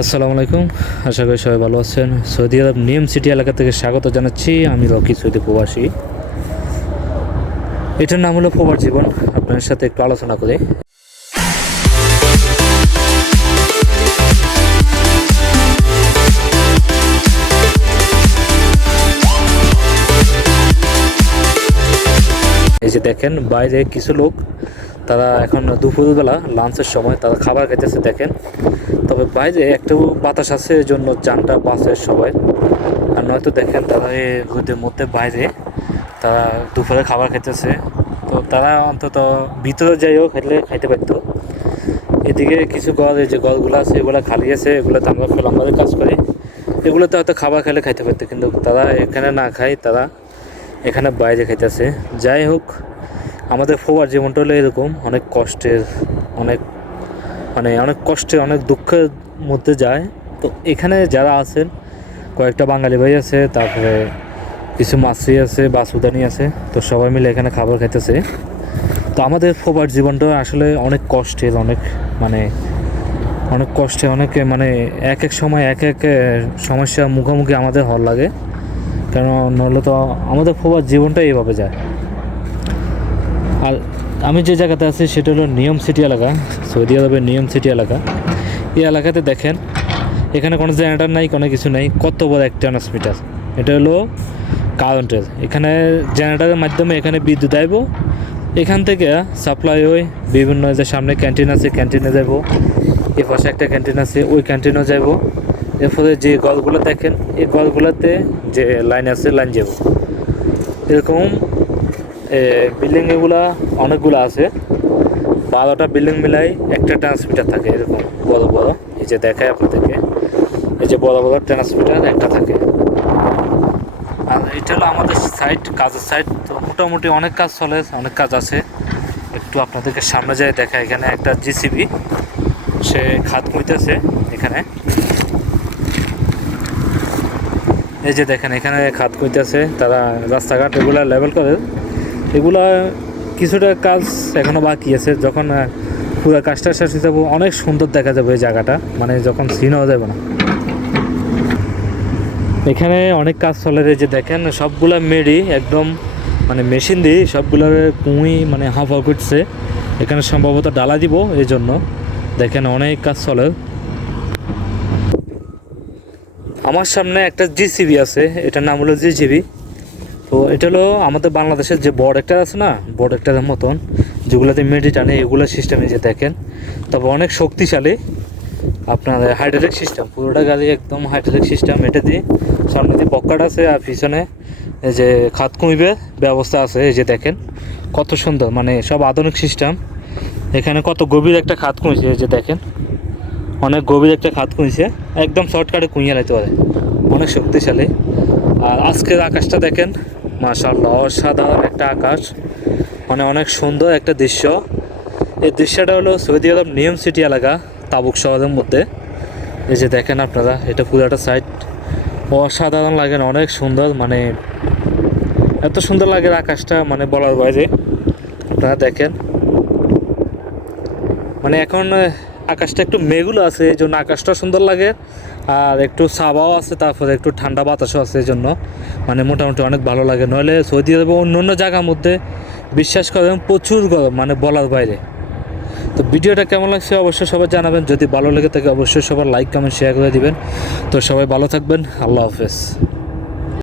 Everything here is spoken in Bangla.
আসসালামু আলাইকুম। আশা করি সবাই ভালো আছেন। সৌদি আরব নিয়ম সিটি এলাকা থেকে স্বাগত জানাচ্ছি। আমি রকি সৌদি প্রবাসী। এটার নাম হলো প্রবাস জীবন। আপনার সাথে একটু আলোচনা করে। এই যে দেখেন, বাইরে কিছু লোক তারা এখন দুপুরবেলা লাঞ্চের সময় তারা খাবার খাইতেছে, দেখেন। তবে বাইরে একটু বাতাস আছে জন্য যানটা বাসের সবাই আর নয়তো দেখেন তারা এই রোদের মধ্যে বাইরে তারা দুপুরে খাবার খাইতেছে। তো তারা অন্তত ভিতরে যাইও খাইলে খাইতে পারতো। এদিকে কিছু গল যে গলগুলো আছে, এগুলো খালি আছে, এগুলোতে আমরা প্লাম্বারের কাজ করি। এগুলোতে হয়তো খাবার খাইলে খাইতে পারতো, কিন্তু তারা এখানে না খায়, তারা এখানে বাইরে খাইতেছে। যাই হোক আমাদের ফোবার জীবনটা হলো এরকম। অনেক কষ্টের অনেক মানে অনেক কষ্টে অনেক দুঃখের মধ্যে যায়। তো এখানে যারা আছেন কয়েকটা বাঙালি ভাই আছে তারপরে কিছু মাসি আছে বা সুদানি আছে তো সবাই মিলে এখানে খাবার খাইতেছে। তো আমাদের ফোবার জীবনটা আসলে অনেক কষ্টের অনেক মানে অনেক কষ্টে অনেকে মানে এক এক সময় এক এক আহ, সমস্যার মুখোমুখি আমাদের হল লাগে। কেন নইলে তো আমাদের ফোবার জীবনটা এইভাবে যায়। আর আমি যে জায়গাতে আছি সেটা হলো নিয়ম সিটি এলাকা। সৌদি আরবের নিয়ম সিটি এলাকা। এই এলাকাতে দেখেন, এখানে কোনো জেনারেটার নাই, কোনো কিছু নাই, কত বড় এক ট্রান্সমিটার এটা হলো কারেন্টের এখানে জেনারেটারের মাধ্যমে এখানে বিদ্যুৎ আইব। এখান থেকে সাপ্লাই হয়ে বিভিন্ন যে সামনে ক্যান্টিন আছে ক্যান্টিনে যাব এ পাশে একটা ক্যান্টিন আছে, ওই ক্যান্টিনেও যাব এরপরে যে গলগুলো দেখেন, এই গলগুলোতে যে লাইন আছে লাইন যাব এরকম বিল্ডিং এগুলা অনেকগুলো আছে। বারোটা বিল্ডিং মিলাই একটা ট্রান্সমিটার থাকে, এরকম বড় বড়। এই যে দেখায় আপনাদেরকে। এই যে বড় বড় ট্রান্সমিটার একটা থাকে। আর এটা হলো আমাদের সাইট কাজের সাইট তো মোটামুটি অনেক কাজ চলে, অনেক কাজ আছে। একটু আপনাদেরকে সামনে যায় দেখা এখানে একটা জিসিবি সে খাত কইতেছে এখানে। এই যে দেখেন, এখানে খাত কইতেছে তারা রাস্তাঘাট এগুলা লেভেল করে। এগুলা কিছুটা কাজ এখনও বাকি আছে। যখন পুরো কাজটা শেষ হয়ে যাব, অনেক সুন্দর দেখা যাবে এই জায়গাটা। মানে যখন সিন হয়ে যাবে না। এখানে অনেক কাজ চলে যে দেখেন, সবগুলা মেডি একদম মানে মেশিন দিয়ে সবগুলোর কুঁই মানে হাফা করছে এখানে সম্ভবত ডালা দিব এই জন্য। দেখেন অনেক কাজ চলে। আমার সামনে একটা জিসিবি আছে, এটার নাম হলো জিজিবি তো এটা হলো আমাদের বাংলাদেশের যে বড় একটা আছে না বড় একটার মতন, যেগুলোতে মেডি টানে এগুলো সিস্টেমে যে দেখেন, তবে অনেক শক্তিশালী আপনার হাইড্রোলিক সিস্টেম পুরোটা গাড়ি একদম হাইড্রোলিক সিস্টেম এটা দিয়ে সামনে দিয়ে পকেট আছে আর পিছনে যে খাত কুইবের ব্যবস্থা আছে, এই যে দেখেন, কত সুন্দর মানে সব আধুনিক সিস্টেম এখানে কত গভীর একটা খাত কুঁইছে এই যে দেখেন, অনেক গভীর একটা খাত কুঁইছে একদম শর্টকাটে কুঁইয়ে লাইতে পারে, অনেক শক্তিশালী। আর আজকের আকাশটা দেখেন মাশাল্লাহ অসাধারণ একটা আকাশ। মানে অনেক সুন্দর একটা দৃশ্য। এই দৃশ্যটা হলো সৌদি আরব নিয়ম সিটি এলাকা, তাবুক শহরের মধ্যে। এই যে দেখেন আপনারা, এটা পুরো একটা সাইড অসাধারণ লাগে অনেক সুন্দর মানে এত সুন্দর লাগে আকাশটা মানে বলার বাইরে। আপনারা দেখেন। মানে এখন আকাশটা একটু মেঘুলো আছে, এই জন্য আকাশটা সুন্দর লাগে। আর একটু সাবাও আছে, তারপরে একটু ঠান্ডা বাতাসও আছে, এই জন্য মানে মোটামুটি অনেক ভালো লাগে। নইলে সৌদি আরবে অন্য অন্য জায়গার মধ্যে বিশ্বাস করেন প্রচুর গরম মানে বলার বাইরে। তো ভিডিওটা কেমন লাগছে অবশ্যই সবাই জানাবেন। যদি ভালো লেগে থাকে অবশ্যই সবার লাইক, কমেন্ট, শেয়ার করে দিবেন। তো সবাই ভালো থাকবেন। আল্লাহ হাফেজ।